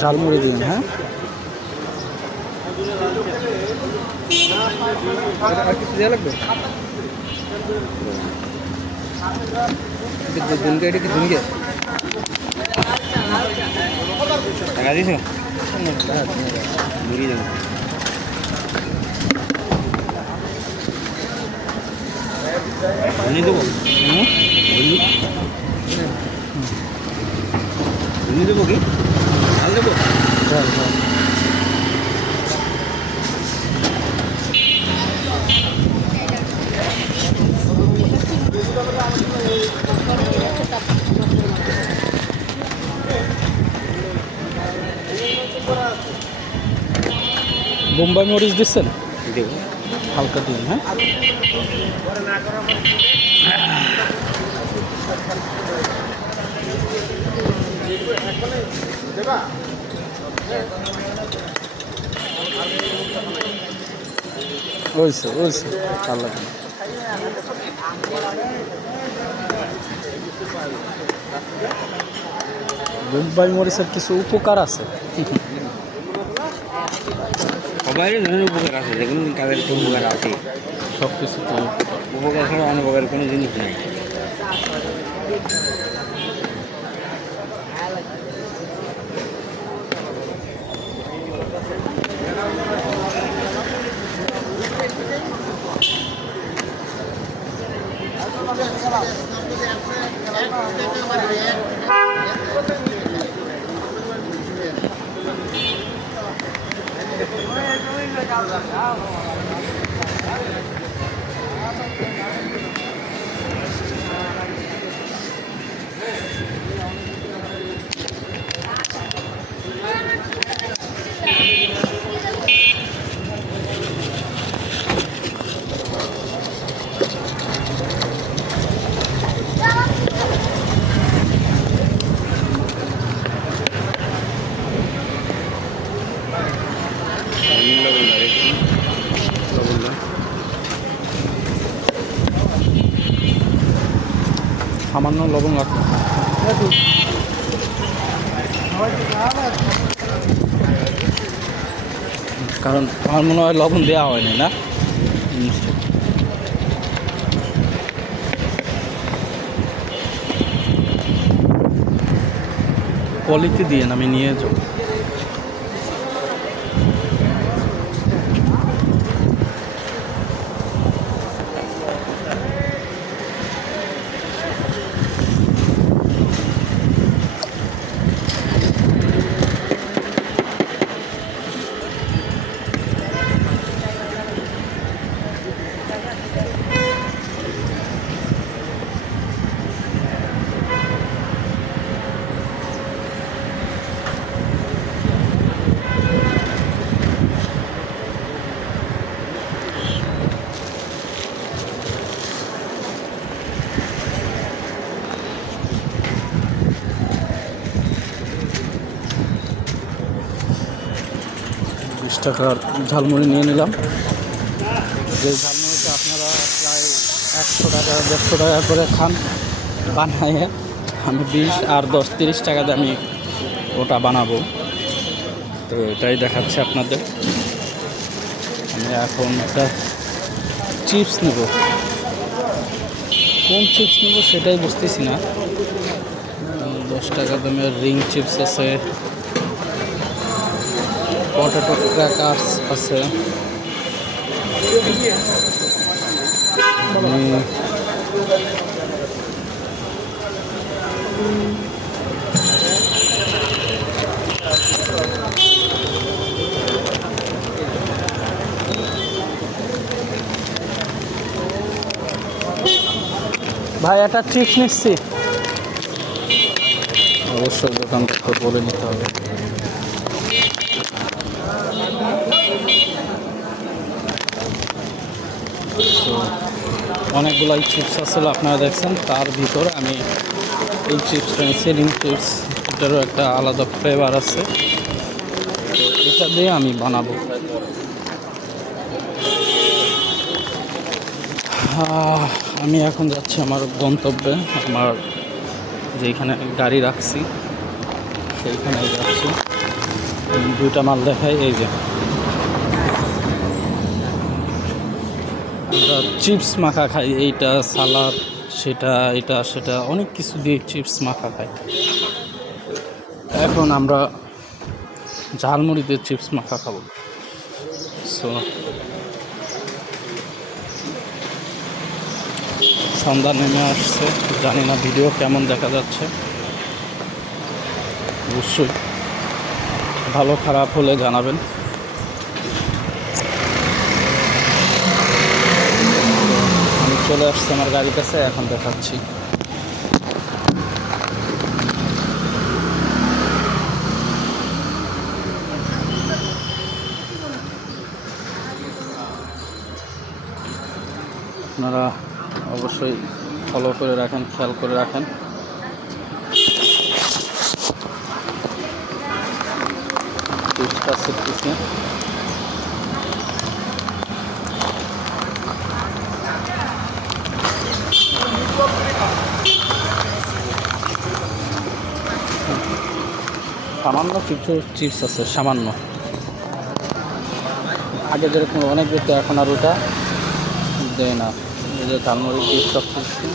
ঝালমুড়ি দিন। হ্যাঁ, আর কিছু দেওয়া লাগবে? দুনকে এটা কি দুনকে টাকা দিয়েছ? মুড়ি দেবো। ধনি দেবো? ধনি দেবো কি ঝাল দেবো? ঝাল ঝাল। বোম্বাই মরিচ দিচ্ছেন? দেবো, হালকা দিন। হ্যাঁ, ওইসে ওইসে ভালো। বোম্বাই মরিচের কিছু উপকার আছে। সবারই ধরনের উপকার আছে, দেখুন তাদের উপকার আছে। সব কিছু উপকার ছাড়া অনুপকার কোনো জিনিস নেই। সামান্য লবণ লাগবে, কারণ আমার মনে হয় লবণ দেওয়া হয়নি না। পলিতে দিয়ে আমি নিয়ে যাবো। টাকার ঝালমুড়ি নিয়ে নিলাম। যে ঝালমুড়িটা আপনারা প্রায় 100 টাকা 150 টাকা করে খান বানায়, আমি 20 আর 10-30 টাকা দিয়ে আমি ওটা বানাবো। তো এটাই দেখাচ্ছে আপনাদের। আমি এখন একটা চিপস নেব, কোন চিপস নেব সেটাই বুঝতেছি না। 10 টাকা দামের রিং চিপস আছে, পটেটো ক্র্যাকার্স আছে, ভাই একটা চিপস নিচ্ছি। অবশ্যই দোকান থেকে বলে নিতে হবে। অনেকগুলাই চিপস আসলে আপনারা দেখছেন, তার ভিতর আমি এই চিপসটা সেলিং চিপস, এটারও একটা আলাদা ফ্লেভার আছে, তো এটা দিয়ে আমি বানাবো। আমি এখন যাচ্ছি আমার গন্তব্যে, আমার যেখানে গাড়ি রাখছি সেইখানে যাচ্ছি। দুইটা মাল দেখাই, এই যে আমরা চিপস মাখা খাই, এইটা সালাদ, সেটা এটা সেটা অনেক কিছু দিয়ে চিপস মাখা খাই। এখন আমরা ঝালমুড়ি দিয়ে চিপস মাখা খাবো। সো সন্ধ্যা নেমে আসছে, জানি না ভিডিও কেমন দেখা যাচ্ছে, অবশ্যই ভালো খারাপ হলে জানাবেন। আমি চলে আসছি আমার গাড়ির কাছে, এখন দেখাচ্ছি। আপনারা অবশ্যই ফলো করে রাখেন, খেয়াল করে রাখেন। চিপসটা শিখতেছি, সামান্য কিছু চিপস আছে, সামান্য। আগে যেরকম অনেক দিত, এখন আর ওটা দেয় না। এই যে ঝালমুড়ি চিপস সব কিছু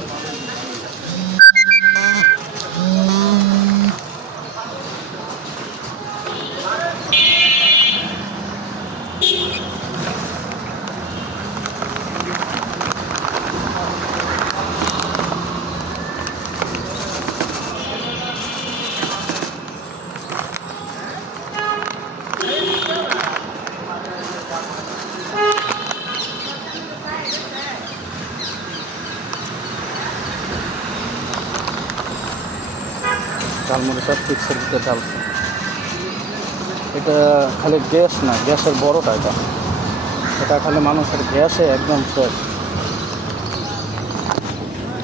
ঝালমুড়ি সব চিপসের ভিতরে ঢালছে। এটা খালি গ্যাস না, গ্যাসের বড়টা এটা, এটা খালি মানুষের গ্যাসে একদম শেষ।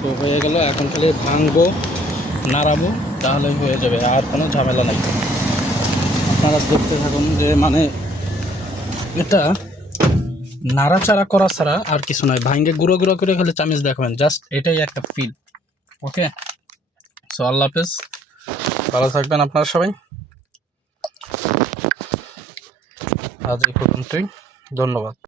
তো হয়ে গেল, এখন খালি ভাঙবো, নাড়াবো, তাহলে হয়ে যাবে, আর কোনো ঝামেলা নাই। আপনারা দেখতে থাকুন যে মানে এটা নাড়াচাড়া করা ছাড়া আর কিছু নয়, ভাঙ্গে গুঁড়ো গুঁড়ো করে খালি চামিচ দেখাবেন, জাস্ট এটাই একটা ফিল। ওকে, সো আল্লাহ হাফেজ, ভালো থাকবেন আপনারা সবাই। আজ এই পর্যন্তই, ধন্যবাদ।